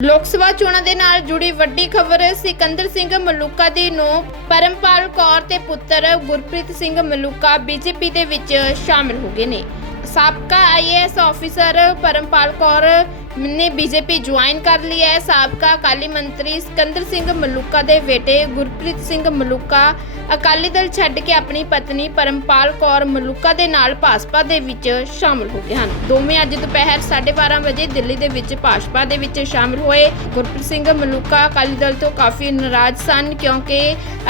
ਲੋਕ ਸਭਾ ਚੋਣਾਂ ਦੇ ਨਾਲ ਜੁੜੀ ਵੱਡੀ ਖਬਰ ਸਿਕੰਦਰ ਸਿੰਘ ਮਲੂਕਾ ਦੀ ਨੂੰ ਪਰਮਪਾਲ ਕੌਰ ਤੇ ਪੁੱਤਰ ਗੁਰਪ੍ਰੀਤ ਸਿੰਘ ਮਲੂਕਾ ਬੀਜੇਪੀ ਦੇ ਵਿੱਚ ਸ਼ਾਮਿਲ ਹੋ ਗਏ ਨੇ। ਸਾਬਕਾ ਆਈਏਐਸ ਆਫੀਸਰ ਪਰਮਪਾਲ ਕੌਰ ਨੇ ਬੀਜੇਪੀ ਜੁਆਇਨ ਕਰ ਲਈ ਹੈ। ਸਾਬਕਾ ਅਕਾਲੀ ਮੰਤਰੀ ਸਿਕੰਦਰ ਸਿੰਘ ਮਲੂਕਾ ਦੇ ਬੇਟੇ ਗੁਰਪ੍ਰੀਤ ਸਿੰਘ ਮਲੂਕਾ ਅਕਾਲੀ ਦਲ ਛੱਡ ਕੇ ਆਪਣੀ ਪਤਨੀ ਪਰਮਪਾਲ ਕੌਰ ਮਲੂਕਾ ਦੇ ਨਾਲ ਭਾਜਪਾ ਦੇ ਵਿੱਚ ਸ਼ਾਮਲ ਹੋ ਗਏ ਹਨ। ਦੋਵੇਂ ਅੱਜ ਦੁਪਹਿਰ 12:30 ਵਜੇ ਦਿੱਲੀ ਦੇ ਵਿੱਚ ਭਾਜਪਾ ਦੇ ਵਿੱਚ ਸ਼ਾਮਲ ਹੋਏ। ਗੁਰਪ੍ਰੀਤ ਸਿੰਘ ਮਲੂਕਾ ਅਕਾਲੀ ਦਲ ਤੋਂ ਕਾਫੀ ਨਾਰਾਜ਼ ਸਨ ਕਿਉਂਕਿ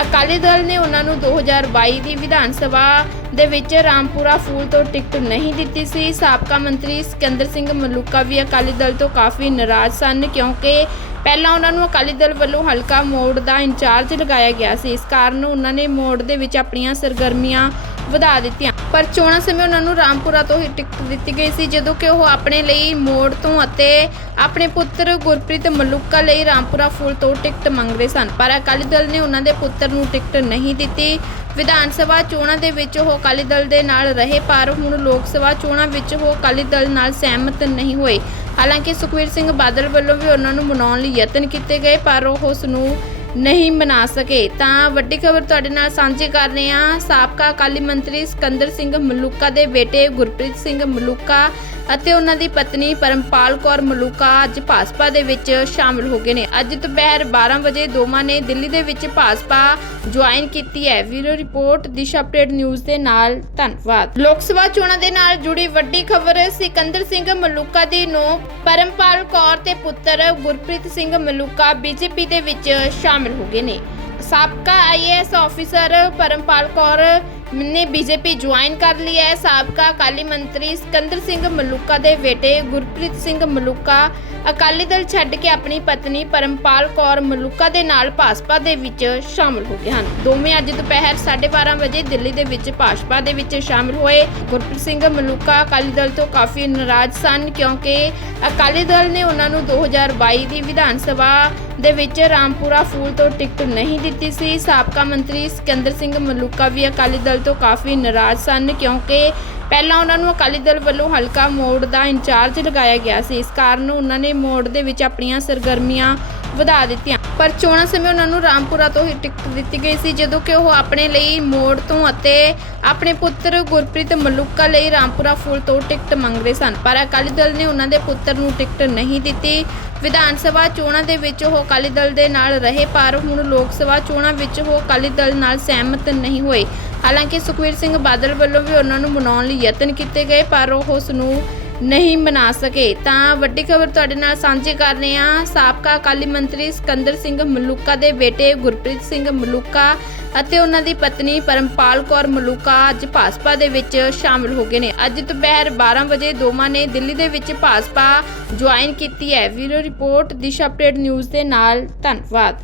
ਅਕਾਲੀ ਦਲ ਨੇ ਉਹਨਾਂ ਨੂੰ 2022 ਦੀ ਵਿਧਾਨ ਸਭਾ ਦੇ ਵਿੱਚ ਰਾਮਪੁਰਾ ਫੂਲ ਤੋਂ ਟਿਕਟ ਨਹੀਂ ਦਿੱਤੀ ਸੀ। ਸਾਬਕਾ ਮੰਤਰੀ ਸਿਕੰਦਰ ਸਿੰਘ ਮਲੂਕਾ ਵੀ ਅਕਾਲੀ ਦਲ ਤੋਂ ਕਾਫੀ ਨਾਰਾਜ਼ ਸਨ ਕਿਉਂਕਿ ਪਹਿਲਾਂ ਉਹਨਾਂ ਨੂੰ ਅਕਾਲੀ ਦਲ ਵੱਲੋਂ ਹਲਕਾ ਮੋੜ ਦਾ ਇੰਚਾਰਜ ਲਗਾਇਆ ਗਿਆ ਸੀ। ਇਸ ਕਾਰਨ ਉਹਨਾਂ ਨੇ ਮੋੜ ਦੇ ਵਿੱਚ ਆਪਣੀਆਂ ਸਰਗਰਮੀਆਂ ਵਧਾ ਦਿੱਤੀਆਂ। ਪਰ ਚੋਣਾਂ ਸਮੇਂ ਉਹਨਾਂ ਨੂੰ ਰਾਮਪੁਰਾ ਤੋਂ ਹੀ ਟਿਕਟ ਦਿੱਤੀ ਗਈ ਸੀ, ਜਦੋਂ ਕਿ ਉਹ ਆਪਣੇ ਲਈ ਮੋੜ ਤੋਂ ਅਤੇ ਆਪਣੇ ਪੁੱਤਰ ਗੁਰਪ੍ਰੀਤ ਮਲੂਕਾ ਲਈ ਰਾਮਪੁਰਾ ਫੂਲ ਤੋਂ ਟਿਕਟ ਮੰਗ ਰਹੇ ਸਨ। ਪਰ ਅਕਾਲੀ ਦਲ ਨੇ ਉਹਨਾਂ ਦੇ ਪੁੱਤਰ ਨੂੰ ਟਿਕਟ ਨਹੀਂ ਦਿੱਤੀ। ਵਿਧਾਨ ਸਭਾ ਚੋਣਾਂ ਦੇ ਵਿੱਚ ਉਹ ਅਕਾਲੀ ਦਲ ਦੇ ਨਾਲ ਰਹੇ, ਪਰ ਹੁਣ ਲੋਕ ਸਭਾ ਚੋਣਾਂ ਵਿੱਚ ਉਹ ਅਕਾਲੀ ਦਲ ਨਾਲ ਸਹਿਮਤ ਨਹੀਂ ਹੋਏ। ਹਾਲਾਂਕਿ ਸੁਖਵੀਰ ਸਿੰਘ ਬਾਦਲ ਵੱਲੋਂ ਵੀ ਉਹਨਾਂ ਨੂੰ ਮਨਾਉਣ ਲਈ ਯਤਨ ਕੀਤੇ ਗਏ, ਪਰ ਉਹ ਉਸ ਨੂੰ ਨਹੀਂ ਮਨਾ ਸਕੇ। ਤਾਂ ਵੱਡੀ ਖਬਰ ਤੁਹਾਡੇ ਨਾਲ ਸਾਂਝੀ ਕਰ ਰਹੇ ਹਾਂ। ਸਾਬਕਾ ਅਕਾਲੀ ਮੰਤਰੀ ਸਿਕੰਦਰ ਸਿੰਘ ਮਲੂਕਾ ਦੇ ਬੇਟੇ ਗੁਰਪ੍ਰੀਤ ਸਿੰਘ ਮਲੂਕਾ ਅਤੇ ਉਹਨਾਂ ਦੀ ਪਤਨੀ ਪਰਮਪਾਲ ਕੌਰ ਮਲੂਕਾ ਅੱਜ ਭਾਜਪਾ ਦੇ ਵਿੱਚ ਸ਼ਾਮਲ ਹੋ ਗਏ ਨੇ। ਅੱਜ ਦੁਪਹਿਰ 12 ਵਜੇ ਦੋਵਾਂ ਨੇ ਦਿੱਲੀ ਦੇ ਵਿੱਚ ਭਾਜਪਾ ਜੁਆਇਨ ਕੀਤੀ ਹੈ। ਵੀਰੋ ਰਿਪੋਰਟ, ਦਿਸ਼ਾ ਅਪਡੇਟ ਨਿਊਜ਼ ਦੇ ਨਾਲ ਧੰਨਵਾਦ। ਲੋਕ ਸਭਾ ਚੋਣਾਂ ਦੇ ਨਾਲ ਜੁੜੀ ਵੱਡੀ ਖਬਰ, ਸਿਕੰਦਰ ਸਿੰਘ ਮਲੂਕਾ ਦੀ ਨੂੰ, ਪਰਮਪਾਲ ਕੌਰ ਤੇ ਪੁੱਤਰ ਗੁਰਪ੍ਰੀਤ ਸਿੰਘ ਮਲੂਕਾ ਬੀਜੇਪੀ ਦੇ ਵਿੱਚ ਸ਼ਾਮਿਲ ਹੋ ਗਏ ਨੇ। ਸਾਬਕਾ ਆਈਏਐਸ ਆਫੀਸਰ ਪਰਮਪਾਲ ਕੌਰ ਨੇ ਬੀਜੇਪੀ ਜੁਆਇਨ ਕਰ ਲਈ ਹੈ। ਸਾਬਕਾ ਅਕਾਲੀ ਮੰਤਰੀ ਸਿਕੰਦਰ ਸਿੰਘ ਮਲੂਕਾ ਦੇ ਬੇਟੇ ਗੁਰਪ੍ਰੀਤ ਸਿੰਘ ਮਲੂਕਾ ਅਕਾਲੀ ਦਲ ਛੱਡ ਕੇ ਆਪਣੀ ਪਤਨੀ ਪਰਮਪਾਲ ਕੌਰ ਮਲੂਕਾ ਦੇ ਨਾਲ ਭਾਜਪਾ ਦੇ ਵਿੱਚ ਸ਼ਾਮਲ ਹੋ ਗਏ ਹਨ। ਦੋਵੇਂ ਅੱਜ ਦੁਪਹਿਰ 12:30 ਵਜੇ ਦਿੱਲੀ ਦੇ ਵਿੱਚ ਭਾਜਪਾ ਦੇ ਵਿੱਚ ਸ਼ਾਮਲ ਹੋਏ। ਗੁਰਪ੍ਰੀਤ ਸਿੰਘ ਮਲੂਕਾ ਅਕਾਲੀ ਦਲ ਤੋਂ ਕਾਫੀ ਨਾਰਾਜ਼ ਸਨ ਕਿਉਂਕਿ ਅਕਾਲੀ ਦਲ ਨੇ ਉਹਨਾਂ ਨੂੰ 2022 ਦੀ ਵਿਧਾਨ ਸਭਾ ਦੇ ਵਿੱਚ ਰਾਮਪੁਰਾ ਫੂਲ ਤੋਂ ਟਿਕਟ ਨਹੀਂ ਦਿੱਤੀ ਸੀ। ਸਾਬਕਾ ਮੰਤਰੀ ਸਿਕੰਦਰ ਸਿੰਘ ਮਲੂਕਾ ਵੀ ਅਕਾਲੀ ਦਲ ਤੋਂ ਕਾਫੀ ਨਾਰਾਜ਼ ਸਨ ਕਿਉਂਕਿ ਪਹਿਲਾਂ ਉਹਨਾਂ ਨੂੰ ਅਕਾਲੀ ਦਲ ਵੱਲੋਂ ਹਲਕਾ ਮੋੜ ਦਾ ਇੰਚਾਰਜ ਲਗਾਇਆ ਗਿਆ ਸੀ। ਇਸ ਕਾਰਨ ਉਹਨਾਂ ਨੇ ਮੋੜ ਦੇ ਵਿੱਚ ਆਪਣੀਆਂ ਸਰਗਰਮੀਆਂ ਵਧਾ ਦਿੱਤੀਆਂ। ਪਰ ਚੋਣਾਂ ਸਮੇਂ ਉਹਨਾਂ ਨੂੰ ਰਾਮਪੁਰਾ ਤੋਂ ਹੀ ਟਿਕਟ ਦਿੱਤੀ ਗਈ ਸੀ, ਜਦੋਂ ਕਿ ਉਹ ਆਪਣੇ ਲਈ ਮੋੜ ਤੋਂ ਅਤੇ ਆਪਣੇ ਪੁੱਤਰ ਗੁਰਪ੍ਰੀਤ ਮਲੂਕਾ ਲਈ ਰਾਮਪੁਰਾ ਫੂਲ ਤੋਂ ਟਿਕਟ ਮੰਗ ਰਹੇ ਸਨ। ਪਰ ਅਕਾਲੀ ਦਲ ਨੇ ਉਹਨਾਂ ਦੇ ਪੁੱਤਰ ਨੂੰ ਟਿਕਟ ਨਹੀਂ ਦਿੱਤੀ। ਵਿਧਾਨ ਸਭਾ ਚੋਣਾਂ ਦੇ ਵਿੱਚ ਉਹ ਅਕਾਲੀ ਦਲ ਦੇ ਨਾਲ ਰਹੇ, ਪਰ ਹੁਣ ਲੋਕ ਸਭਾ ਚੋਣਾਂ ਵਿੱਚ ਉਹ ਅਕਾਲੀ ਦਲ ਨਾਲ ਸਹਿਮਤ ਨਹੀਂ ਹੋਏ। ਹਾਲਾਂਕਿ ਸੁਖਵੀਰ ਸਿੰਘ ਬਾਦਲ ਵੱਲੋਂ ਵੀ ਉਹਨਾਂ ਨੂੰ ਮਨਾਉਣ ਲਈ ਯਤਨ ਕੀਤੇ ਗਏ, ਪਰ ਉਹ ਉਸ ਨੂੰ ਨਹੀਂ ਮਨਾ ਸਕੇ। ਤਾਂ ਵੱਡੀ ਖਬਰ ਤੁਹਾਡੇ ਨਾਲ ਸਾਂਝੀ ਕਰ ਰਹੇ ਹਾਂ। ਸਾਬਕਾ ਅਕਾਲੀ ਮੰਤਰੀ ਸਿਕੰਦਰ ਸਿੰਘ ਮਲੂਕਾ ਦੇ ਬੇਟੇ ਗੁਰਪ੍ਰੀਤ ਸਿੰਘ ਮਲੂਕਾ ਅਤੇ ਉਹਨਾਂ ਦੀ ਪਤਨੀ ਪਰਮਪਾਲ ਕੌਰ ਮਲੂਕਾ ਅੱਜ ਭਾਜਪਾ ਦੇ ਵਿੱਚ ਸ਼ਾਮਲ ਹੋ ਗਏ ਨੇ। ਅੱਜ ਦੁਪਹਿਰ 12 ਵਜੇ ਦੋਵਾਂ ਨੇ ਦਿੱਲੀ ਦੇ ਵਿੱਚ ਭਾਜਪਾ ਜੁਆਇਨ ਕੀਤੀ ਹੈ। ਵੀਰੋ ਰਿਪੋਰਟ, ਦਿਸ਼ਾ ਅਪਡੇਟ ਨਿਊਜ਼ ਦੇ ਨਾਲ ਧੰਨਵਾਦ।